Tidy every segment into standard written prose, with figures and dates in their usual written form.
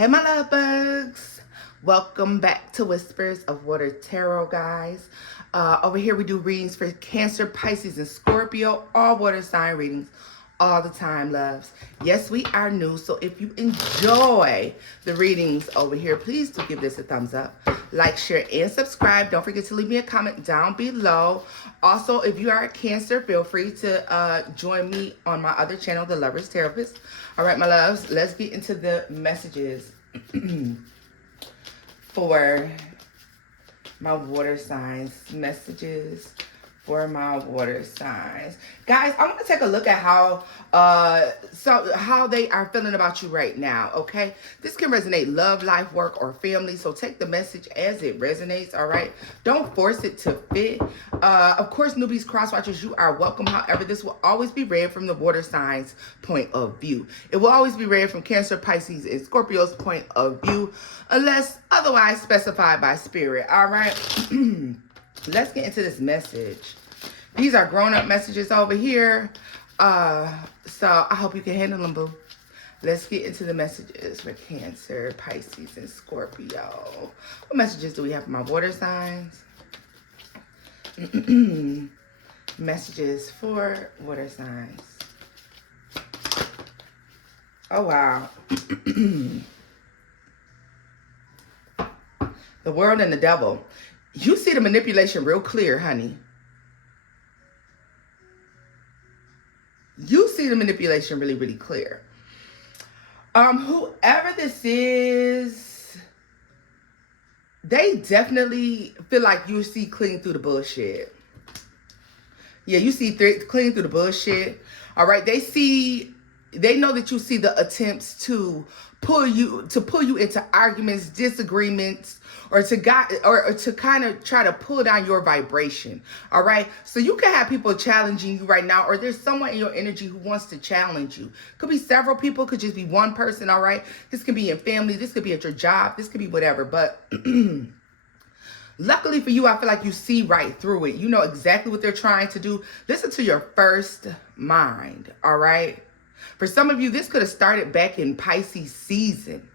Hey, my love bugs. Welcome back to Whispers of Water Tarot, guys. Over here, we do readings for Cancer, Pisces, and Scorpio. All water sign readings all the time, loves. Yes, we are new, so if you enjoy the readings over here, please do give this a thumbs up. Like, share, and subscribe. Don't forget to leave me a comment down below. Also, if you are a Cancer, feel free to join me on my other channel, The Lover's Therapist. All right, my loves, let's get into the messages for my water signs. Messages for my water signs. Guys, I want to take a look at how they are feeling about you right now, okay? This can resonate love, life, work, or family, so take the message as it resonates, all right? Don't force it to fit. Of course, newbies, cross-watchers, you are welcome. However, this will always be read from the water signs' point of view. It will always be read from Cancer, Pisces, and Scorpio's point of view, unless otherwise specified by spirit, all right? Let's get into this message. These are grown-up messages over here. So I hope you can handle them, boo. Let's get into the messages for Cancer, Pisces, and Scorpio. What messages do we have for my water signs? Messages for water signs. Oh, wow. The world and the devil. You see the manipulation real clear, honey. You see the manipulation really, really clear. Whoever this is, they definitely feel like you see clean through the bullshit. Yeah, you see clean through the bullshit. All right, they know that you see the attempts to pull you into arguments, disagreements, or to kind of try to pull down your vibration. All right, so you can have people challenging you right now, or there's someone in your energy who wants to challenge you. Could be several people, could just be one person. All right, this could be in family, this could be at your job, this could be whatever. But luckily for you, I feel like you see right through it. You know exactly what they're trying to do. Listen to your first mind. All right. For some of you, this could have started back in Pisces season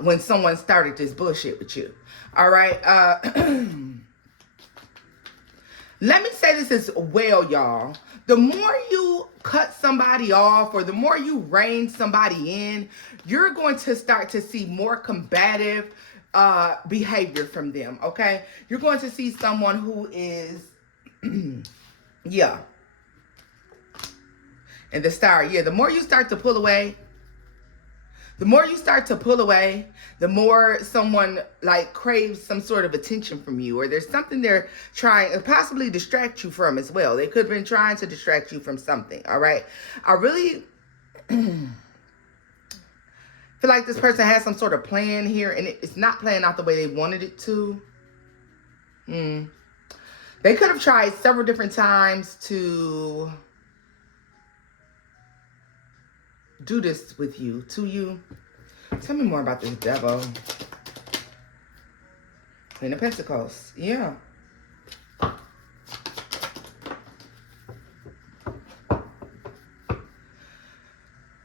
when someone started this bullshit with you. All right. Let me say this as well, y'all. The more you cut somebody off or the more you rein somebody in, you're going to start to see more combative behavior from them, okay? You're going to see someone who is, yeah. And the star, yeah, the more you start to pull away, the more someone like craves some sort of attention from you, or there's something they're trying to possibly distract you from as well. They could have been trying to distract you from something, all right? I really feel like this person has some sort of plan here, and it's not playing out the way they wanted it to. They could have tried several different times to do this with you, to you. Tell me more about this devil. Queen of Pentacles. Yeah.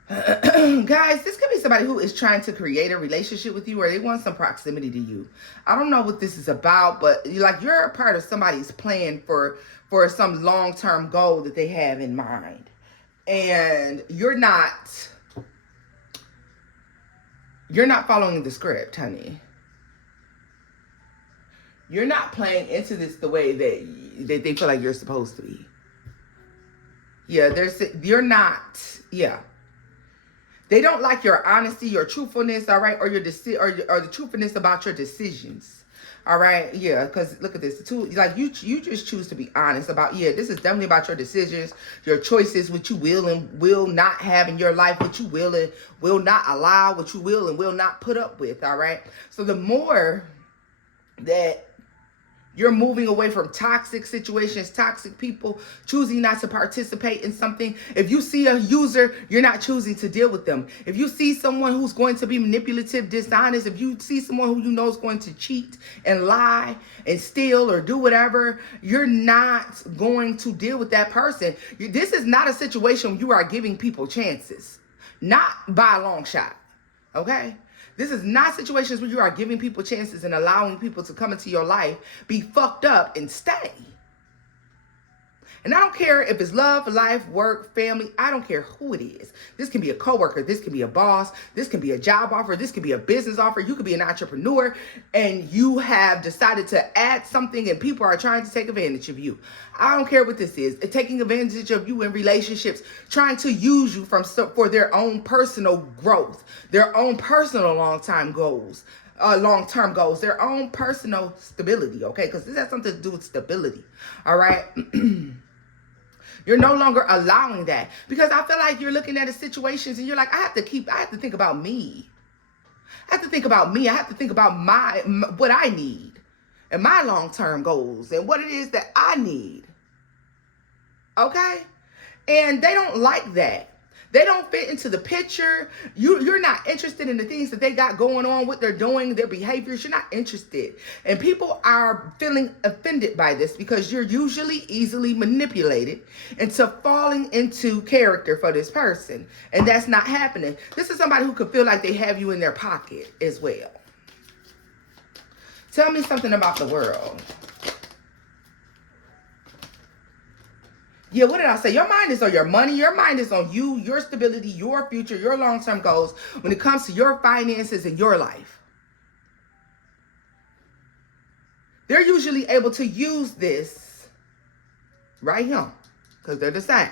Guys, this could be somebody who is trying to create a relationship with you, or they want some proximity to you. I don't know what this is about, but you're a part of somebody's plan for some long-term goal that they have in mind. And you're not following the script, honey. You're not playing into this the way that they feel like you're supposed to be. Yeah, you're not, yeah. They don't like your honesty, your truthfulness, all right, or or the truthfulness about your decisions. All right, yeah, because look at this, you just choose to be honest about, yeah, this is definitely about your decisions, your choices, what you will and will not have in your life, what you will and will not allow, what you will and will not put up with, all right? So the more that you're moving away from toxic situations, toxic people, choosing not to participate in something. If you see a user, you're not choosing to deal with them. If you see someone who's going to be manipulative, dishonest, if you see someone who you know is going to cheat and lie and steal or do whatever, you're not going to deal with that person. This is not a situation where you are giving people chances. Not by a long shot. Okay? This is not situations where you are giving people chances and allowing people to come into your life, be fucked up, and stay. And I don't care if it's love, life, work, family. I don't care who it is. This can be a coworker. This can be a boss. This can be a job offer. This can be a business offer. You could be an entrepreneur and you have decided to add something and people are trying to take advantage of you. I don't care what this is. It's taking advantage of you in relationships, trying to use you for their own personal growth, their own personal long-term goals, their own personal stability, okay? Because this has something to do with stability, all right? You're no longer allowing that, because I feel like you're looking at the situations and you're like, I have to think about me. I have to think about me. I have to think about what I need and my long-term goals and what it is that I need. Okay? And they don't like that. They don't fit into the picture. You're not interested in the things that they got going on, what they're doing, their behaviors. You're not interested. And people are feeling offended by this because you're usually easily manipulated into falling into character for this person. And that's not happening. This is somebody who could feel like they have you in their pocket as well. Tell me something about the world. Yeah, what did I say? Your mind is on your money. Your mind is on you, your stability, your future, your long-term goals when it comes to your finances and your life. They're usually able to use this right here because they're the same.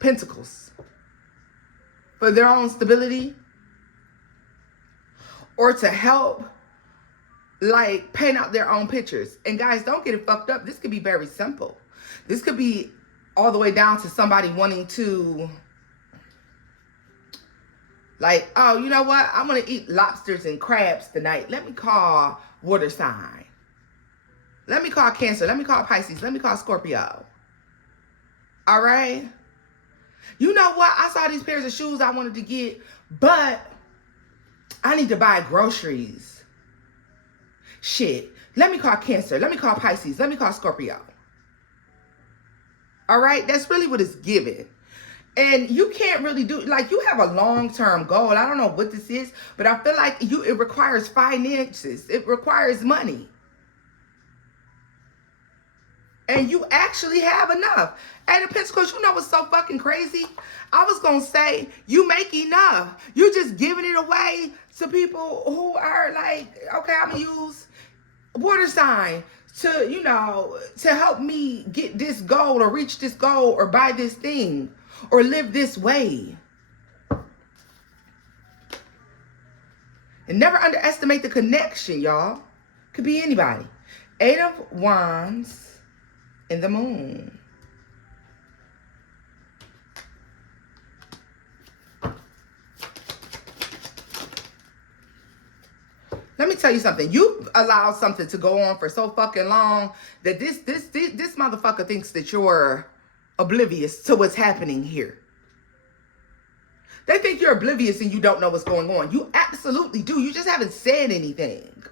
Pentacles. For their own stability or to help like paint out their own pictures. And guys, don't get it fucked up. This could be very simple. This could be all the way down to somebody wanting to, like, oh, you know what? I'm going to eat lobsters and crabs tonight. Let me call water sign. Let me call Cancer. Let me call Pisces. Let me call Scorpio. All right? You know what? I saw these pairs of shoes I wanted to get, but I need to buy groceries. Shit. Let me call Cancer. Let me call Pisces. Let me call Scorpio. All right, that's really what it's giving. And you can't really do, like, you have a long-term goal. I don't know what this is, but I feel like it requires finances. It requires money. And you actually have enough. And the Pentacles, you know what's so fucking crazy? I was going to say, you make enough. You're just giving it away to people who are like, okay, I'm going to use water sign to, you know, to help me get this goal or reach this goal or buy this thing or live this way. And never underestimate the connection, y'all. Could be anybody. 8 of Wands in the Moon. Let me tell you something. You allow something to go on for so fucking long that this motherfucker thinks that you're oblivious to what's happening here. They think you're oblivious and you don't know what's going on. You absolutely do. You just haven't said anything.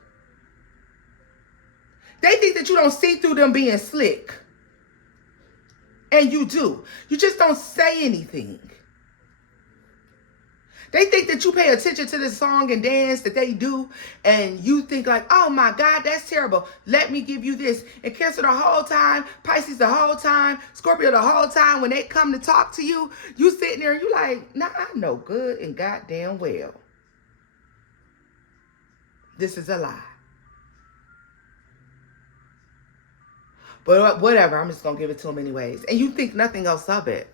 They think that you don't see through them being slick. And you do. You just don't say anything. They think that you pay attention to the song and dance that they do, and you think like, oh my God, that's terrible. Let me give you this. And Cancer the whole time, Pisces the whole time, Scorpio the whole time, when they come to talk to you, you sitting there and you like, nah, I know good and goddamn well. This is a lie. But whatever, I'm just going to give it to them anyways. And you think nothing else of it.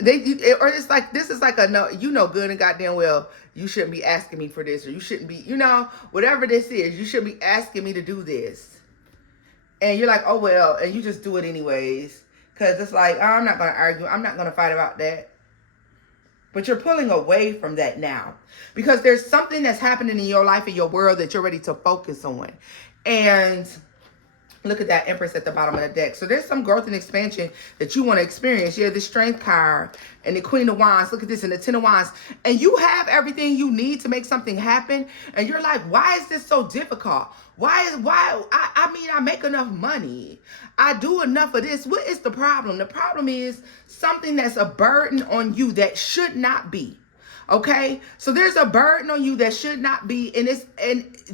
Or it's like, this is like a no, you know good and goddamn well, you shouldn't be asking me for this, or you shouldn't be, you know, whatever this is, you shouldn't be asking me to do this. And you're like, oh well, and you just do it anyways. Because it's like, oh, I'm not going to argue. I'm not going to fight about that. But you're pulling away from that now. Because there's something that's happening in your life, in your world, that you're ready to focus on. And Look at that Empress at the bottom of the deck. So there's some growth and expansion that you want to experience. You have the Strength card and the Queen of Wands. Look at this, and the Ten of Wands. And you have everything you need to make something happen. And you're like, why is this so difficult? I mean, I make enough money. I do enough of this. What is the problem? The problem is something that's a burden on you that should not be. Okay, so there's a burden on you that should not be, and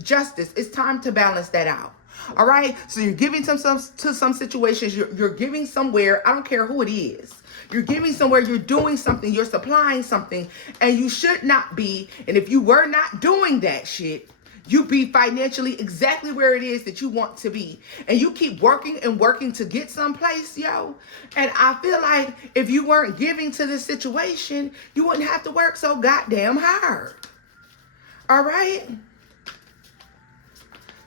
justice. It's time to balance that out. All right, so you're giving to some situations. You're giving somewhere. I don't care who it is. You're giving somewhere. You're doing something. You're supplying something, and you should not be. And if you were not doing that shit, you be financially exactly where it is that you want to be. And you keep working and working to get someplace, yo. And I feel like if you weren't giving to this situation, you wouldn't have to work so goddamn hard. All right?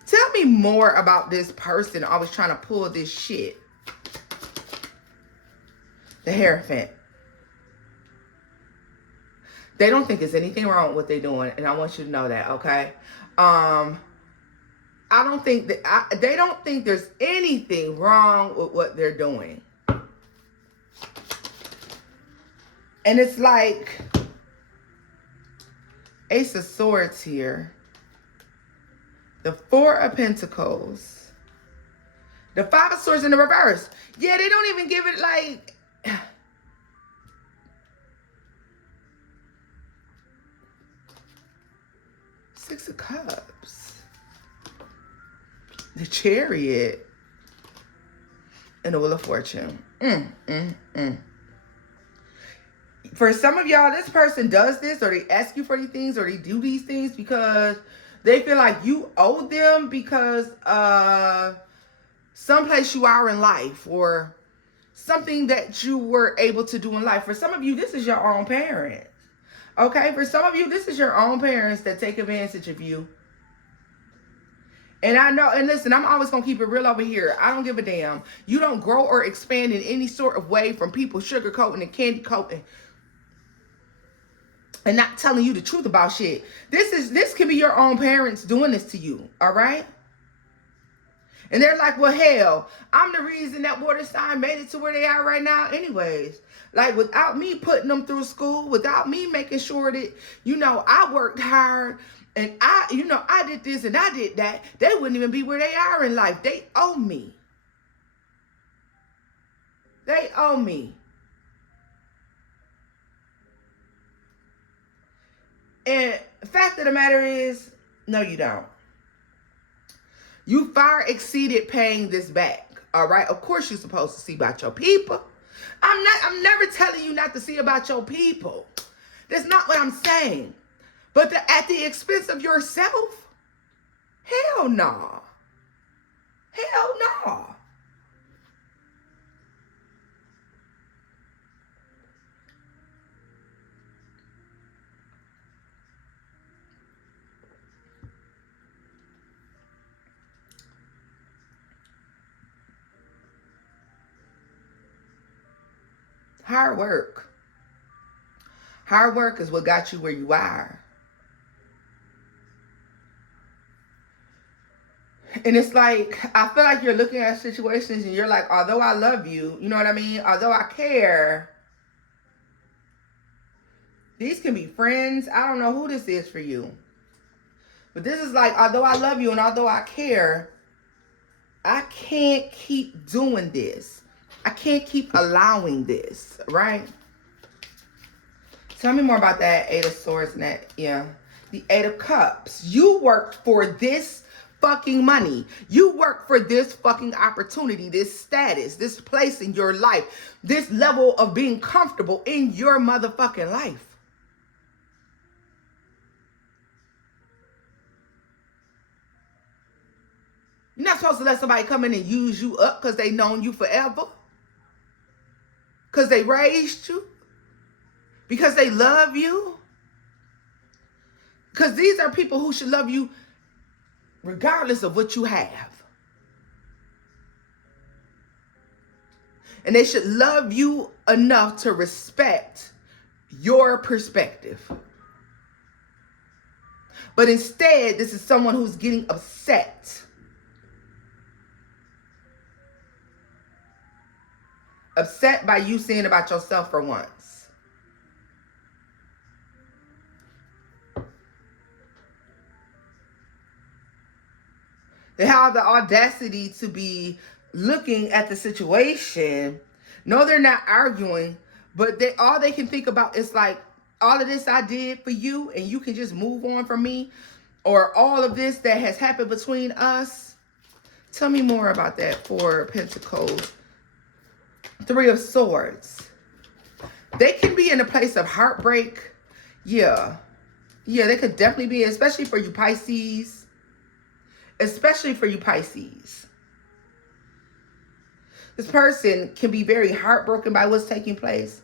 Tell me more about this person always trying to pull this shit. The Hierophant. They don't think there's anything wrong with what they're doing, and I want you to know that, okay? I don't think that they don't think there's anything wrong with what they're doing. And it's like Ace of Swords here. The Four of Pentacles. The Five of Swords in the reverse. Yeah, they don't even give it like... Six of Cups. The Chariot. And the Wheel of Fortune. For some of y'all, this person does this, or they ask you for these things, or they do these things because they feel like you owe them because someplace you are in life, or something that you were able to do in life. For some of you, this is your own parents. Okay, for some of you, this is your own parents that take advantage of you. And I know, and listen, I'm always going to keep it real over here. I don't give a damn. You don't grow or expand in any sort of way from people sugarcoating and candy coating and not telling you the truth about shit. This can be your own parents doing this to you, all right? And they're like, well, hell, I'm the reason that water sign made it to where they are right now anyways. Like, without me putting them through school, without me making sure that, I worked hard and I did this and I did that, they wouldn't even be where they are in life. They owe me. They owe me. And the fact of the matter is, no, you don't. You far exceeded paying this back. All right. Of course, you're supposed to see about your people. I'm never telling you not to see about your people. That's not what I'm saying. But at the expense of yourself? Hell no. Hell no. Hard work. Hard work is what got you where you are. And it's like, I feel like you're looking at situations and you're like, although I love you, you know what I mean? Although I care, these can be friends. I don't know who this is for you. But this is like, although I love you and although I care, I can't keep doing this. I can't keep allowing this, right? Tell me more about that Eight of Swords and that, yeah. The Eight of Cups. You worked for this fucking money. You work for this fucking opportunity, this status, this place in your life, this level of being comfortable in your motherfucking life. You're not supposed to let somebody come in and use you up because they known you forever. Because they raised you. Because they love you. Because these are people who should love you regardless of what you have. And they should love you enough to respect your perspective. But instead, this is someone who's getting upset Upset by you seeing about yourself for once. They have the audacity to be looking at the situation. No, they're not arguing, but all they can think about is like, all of this I did for you and you can just move on from me, or all of this that has happened between us. Tell me more about that. 4 of Pentacles, 3 of Swords. They can be in a place of heartbreak. Yeah, they could definitely be, especially for you Pisces. Especially for you Pisces. This person can be very heartbroken by what's taking place.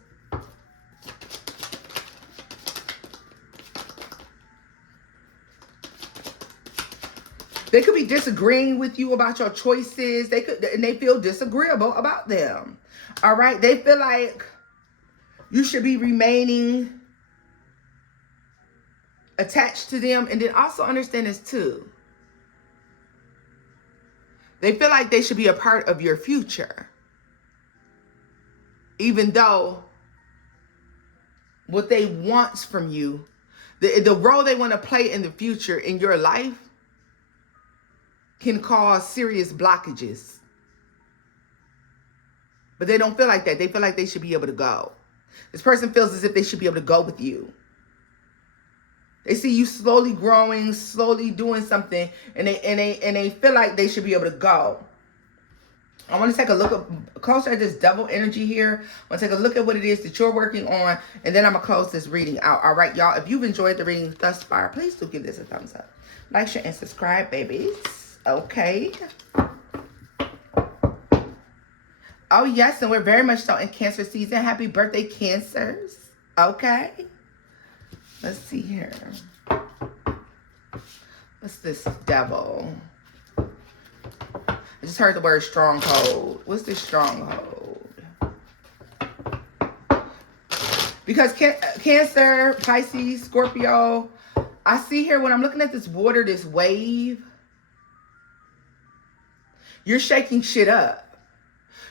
They could be disagreeing with you about your choices. And they feel disagreeable about them. All right. They feel like you should be remaining attached to them. And then also understand this too. They feel like they should be a part of your future. Even though what they want from you, the role they want to play in the future in your life, can cause serious blockages. But they don't feel like that. They feel like they should be able to go. This person feels as if they should be able to go with you. They see you slowly growing, slowly doing something, and they feel like they should be able to go. I want to take a look closer at this double energy here. I want to take a look at what it is that you're working on, and then I'm going to close this reading out. All right, y'all. If you've enjoyed the reading thus far, please do give this a thumbs up. Like, share, and subscribe, babies. Okay. Oh, yes, and we're very much so in Cancer season. Happy birthday, Cancers. Okay. Let's see here. What's this devil? I just heard the word stronghold. What's this stronghold? Because Cancer, Pisces, Scorpio, I see here when I'm looking at this water, this wave, you're shaking shit up.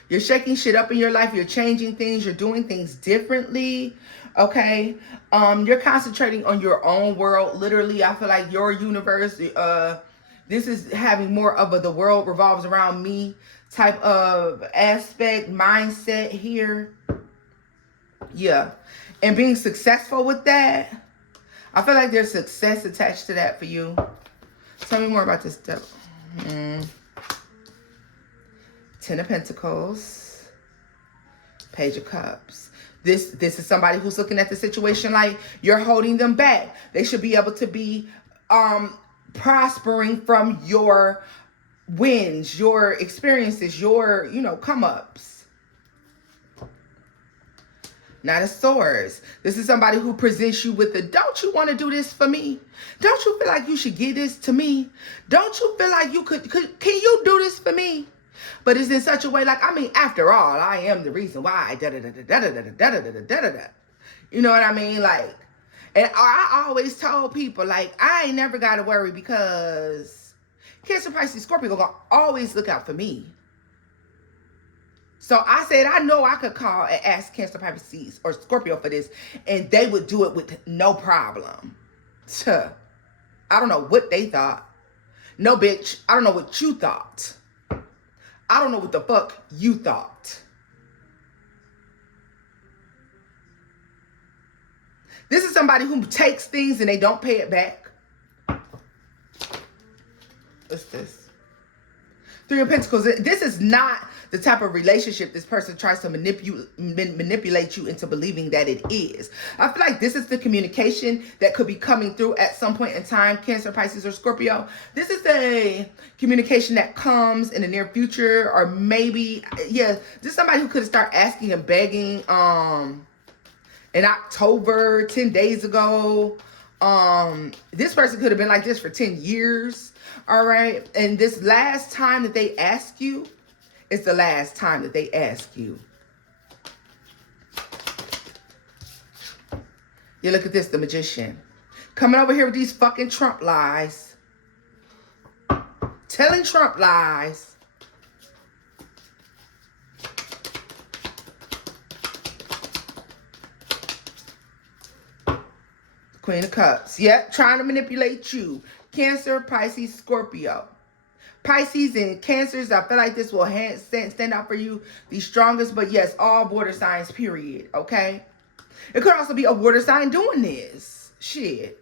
You're shaking shit up in your life. You're changing things. You're doing things differently. Okay. You're concentrating on your own world. Literally, I feel like your universe, this is having more of the world revolves around me type of aspect, mindset here. Yeah. And being successful with that, I feel like there's success attached to that for you. Tell me more about this devil. 10 of Pentacles, Page of Cups. This is somebody who's looking at the situation like you're holding them back. They should be able to be prospering from your wins, your experiences, your, come ups. Knight of Swords. This is somebody who presents you with the, don't you want to do this for me? Don't you feel like you should give this to me? Don't you feel like you could can you do this for me? But it's in such a way like, I mean, after all, I am the reason why. You know what I mean? Like, and I always told people, like, I ain't never got to worry because Cancer, Pisces, Scorpio gonna always look out for me. So I said, I know I could call and ask Cancer, Pisces, or Scorpio for this, and they would do it with no problem. I don't know what they thought. No, bitch, I don't know what you thought. I don't know what the fuck you thought. This is somebody who takes things and they don't pay it back. What's this? 3 of Pentacles. This is not the type of relationship this person tries to manipulate you into believing that it is. I feel like this is the communication that could be coming through at some point in time, Cancer, Pisces, or Scorpio. This is a communication that comes in the near future, or maybe, yeah, just somebody who could start asking and begging in October, 10 days ago. This person could have been like this for 10 years. All right. And this last time that they ask you is the last time that they ask you. You look at this, the Magician. Coming over here with these fucking Trump lies. Telling Trump lies. Queen of Cups. Yep, trying to manipulate you. Cancer, Pisces, Scorpio. Pisces and Cancers, I feel like this will stand out for you the strongest. But yes, all water signs, period. Okay? It could also be a water sign doing this. Shit.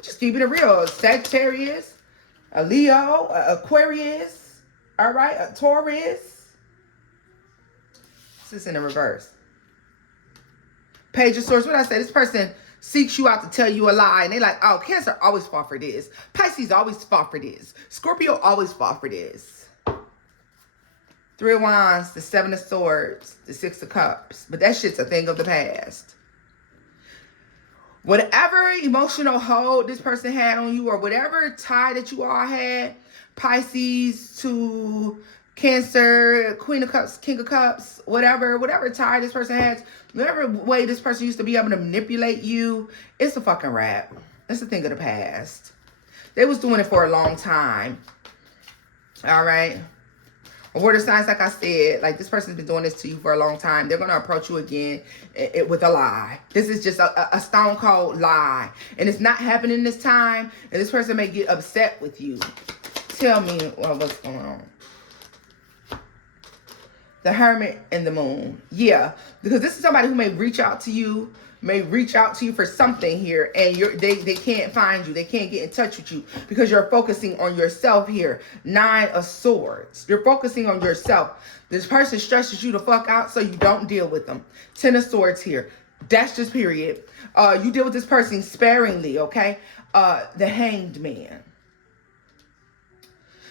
Just keeping it real. Sagittarius, a Leo, a Aquarius. All right? A Taurus. This is in the reverse. Page of Swords. What did I say? This person seeks you out to tell you a lie. And they like, oh, Cancer always fought for this. Pisces always fought for this. Scorpio always fought for this. Three of Wands, the Seven of Swords, the Six of Cups. But that shit's a thing of the past. Whatever emotional hold this person had on you, or whatever tie that you all had, Pisces to Cancer, Queen of Cups, King of Cups, whatever tie this person has, whatever way this person used to be able to manipulate you, it's a fucking wrap. It's a thing of the past. They was doing it for a long time. All right. Water signs, like I said, like this person's been doing this to you for a long time. They're going to approach you again with a lie. This is just a stone cold lie. And it's not happening this time. And this person may get upset with you. Tell me what's going on. The Hermit and the Moon. Yeah, because this is somebody who may reach out to you, for something here, and they can't find you. They can't get in touch with you because you're focusing on yourself here. Nine of Swords. You're focusing on yourself. This person stresses you the fuck out, so you don't deal with them. Ten of Swords here. That's just period. You deal with this person sparingly, okay? The Hanged Man.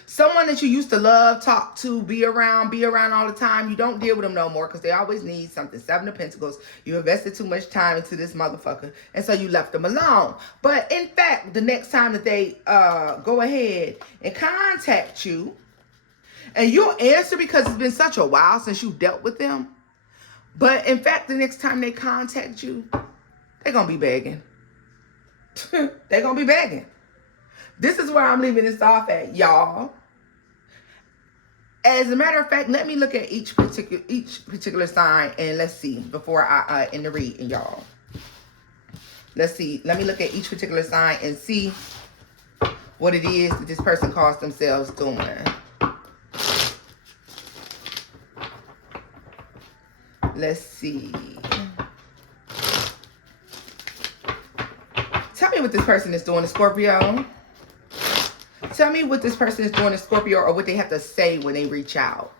Someone that you used to love, talk to, be around all the time. You don't deal with them no more because they always need something. Seven of Pentacles. You invested too much time into this motherfucker. And so you left them alone. But in fact, the next time that they go ahead and contact you, and you'll answer because it's been such a while since you dealt with them. But in fact, the next time they contact you, they're going to be begging. They're going to be begging. This is where I'm leaving this off at, y'all. As a matter of fact, let me look at each particular sign, and let's see before I end the reading, y'all. Let's see. Let me look at each particular sign and see what it is that this person calls themselves doing. Let's see. Tell me what this person is doing, Scorpio. Tell me what this person is doing to Scorpio, or what they have to say when they reach out.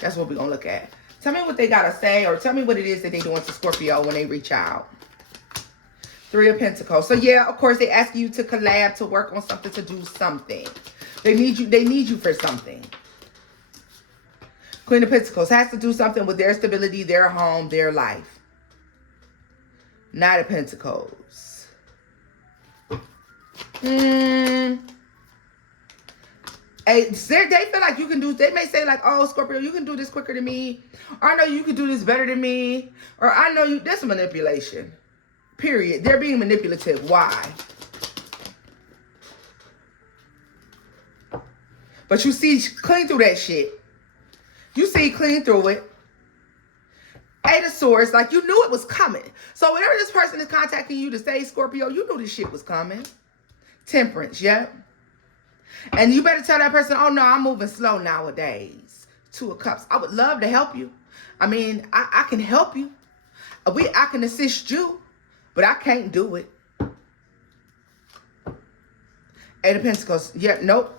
That's what we're going to look at. Tell me what they got to say, or tell me what it is that they're doing to Scorpio when they reach out. Three of Pentacles. So yeah, of course, they ask you to collab, to work on something, to do something. They need you for something. Queen of Pentacles has to do something with their stability, their home, their life. Knight of Pentacles. They feel like you can do, they may say like, oh, Scorpio, you can do this quicker than me. Or I know you can do this better than me. Or I know you, that's manipulation. Period. They're being manipulative. Why? But you see clean through that shit. You see clean through it. Eight of Swords, like you knew it was coming. So whenever this person is contacting you to say, Scorpio, you knew this shit was coming. Temperance, yep. And you better tell that person, oh no, I'm moving slow nowadays. Two of Cups. I would love to help you. I mean, I can help you. I can assist you, but I can't do it. Eight of Pentacles. Yeah, nope.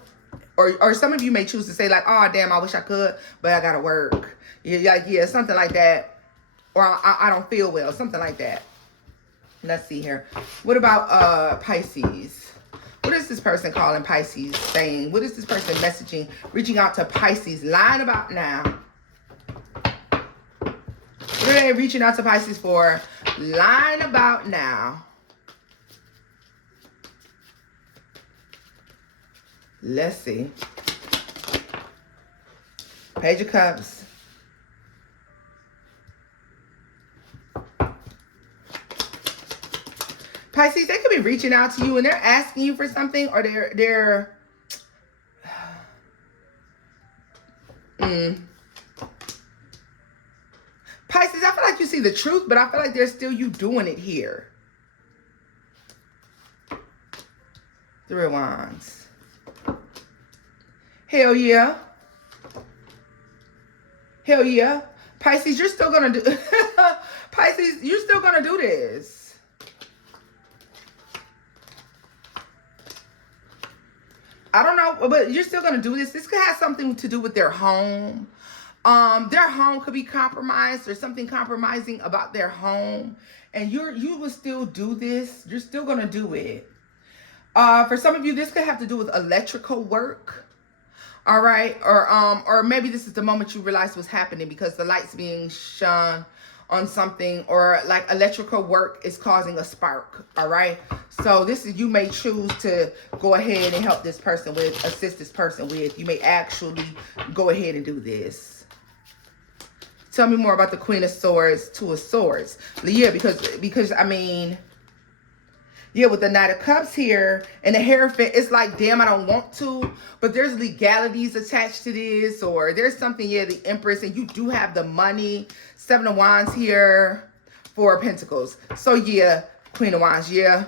Or some of you may choose to say like, oh damn, I wish I could, but I gotta work. Yeah, something like that. Or I don't feel well, something like that. Let's see here. What about Pisces? What is this person calling Pisces, saying? What is this person messaging, reaching out to Pisces, lying about now? What are they reaching out to Pisces for? Lying about now. Let's see. Page of Cups. Pisces, they could be reaching out to you and they're asking you for something, or they're Pisces, I feel like you see the truth, but I feel like there's still you doing it here. Three of Wands. Hell yeah. Hell yeah. Pisces, you're still going to do... Pisces, you're still going to do this. I don't know, but you're still going to do this. This could have something to do with their home. Their home could be compromised. There's something compromising about their home. And you will still do this. You're still going to do it. For some of you, this could have to do with electrical work. All right. Or maybe this is the moment you realize what's happening because the light's being shone on something, or like electrical work is causing a spark. All right. So this is, you may choose to go ahead and help this person with, assist this person with. You may actually go ahead and do this. Tell me more about the Queen of Swords, Two of Swords. Yeah, because I mean, yeah, with the Knight of Cups here and the Hierophant, it's like, damn, I don't want to. But there's legalities attached to this, or there's something, yeah, the Empress, and you do have the money. Seven of Wands here, Four of Pentacles. So, yeah, Queen of Wands, yeah.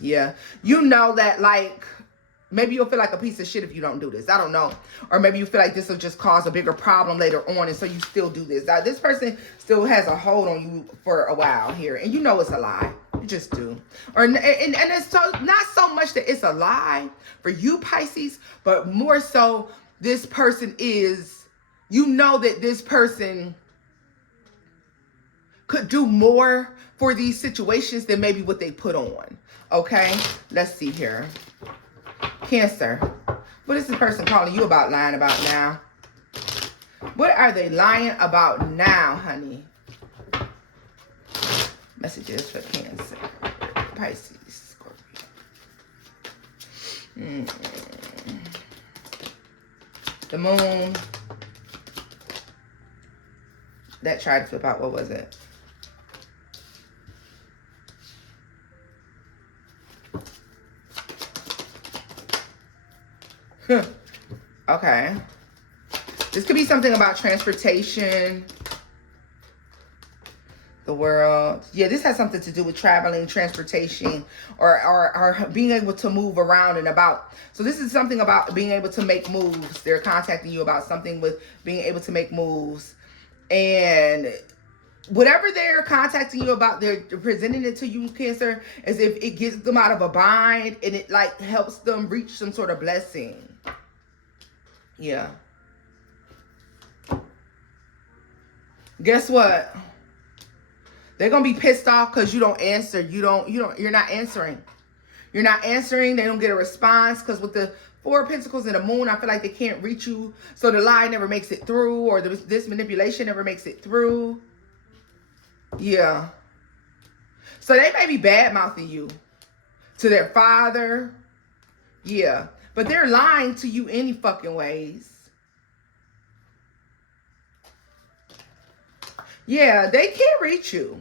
Yeah. You know that, like, maybe you'll feel like a piece of shit if you don't do this. I don't know. Or maybe you feel like this will just cause a bigger problem later on, and so you still do this. Now, this person still has a hold on you for a while here, and you know it's a lie. You just do. And it's so, not so much that it's a lie for you, Pisces, but more so this person is, you know that this person could do more for these situations than maybe what they put on. Okay? Let's see here. Cancer. What is this person calling you about, lying about now? What are they lying about now, honey? Messages for Cancer, Pisces, Scorpio. The Moon. That tried to flip out. What was it? Okay. This could be something about transportation. The World. Yeah, this has something to do with traveling, transportation, or being able to move around and about. So this is something about being able to make moves. They're contacting you about something with being able to make moves. And whatever they're contacting you about, they're presenting it to you, Cancer, as if it gets them out of a bind and it like helps them reach some sort of blessing. Yeah. Guess what? They're going to be pissed off because you don't answer. You're not answering. You're not answering. They don't get a response because with the Four of Pentacles and the Moon, I feel like they can't reach you. So the lie never makes it through, or this manipulation never makes it through. Yeah. So they may be bad-mouthing you to their father. Yeah. But they're lying to you any fucking ways. Yeah, they can't reach you.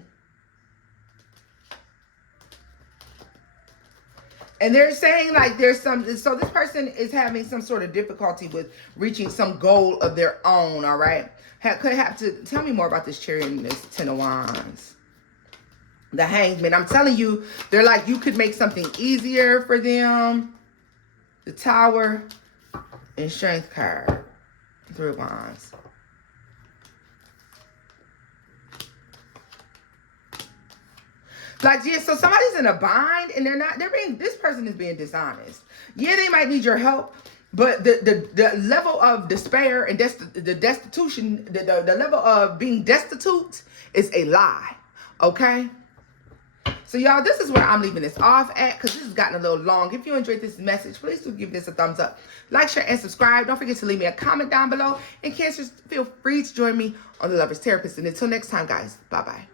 And they're saying like there's some, so this person is having some sort of difficulty with reaching some goal of their own, all right? Could have to, tell me more about this Chariot and this Ten of Wands. The Hangman, I'm telling you, they're like, you could make something easier for them. The Tower and Strength card. Three of Wands. Like, yeah, so somebody's in a bind and this person is being dishonest. Yeah, they might need your help, but the level of despair and the destitution, the level of being destitute is a lie, okay? So, y'all, this is where I'm leaving this off at because this has gotten a little long. If you enjoyed this message, please do give this a thumbs up. Like, share, and subscribe. Don't forget to leave me a comment down below. And Cancers, feel free to join me on The Lover's Therapist. And until next time, guys, bye-bye.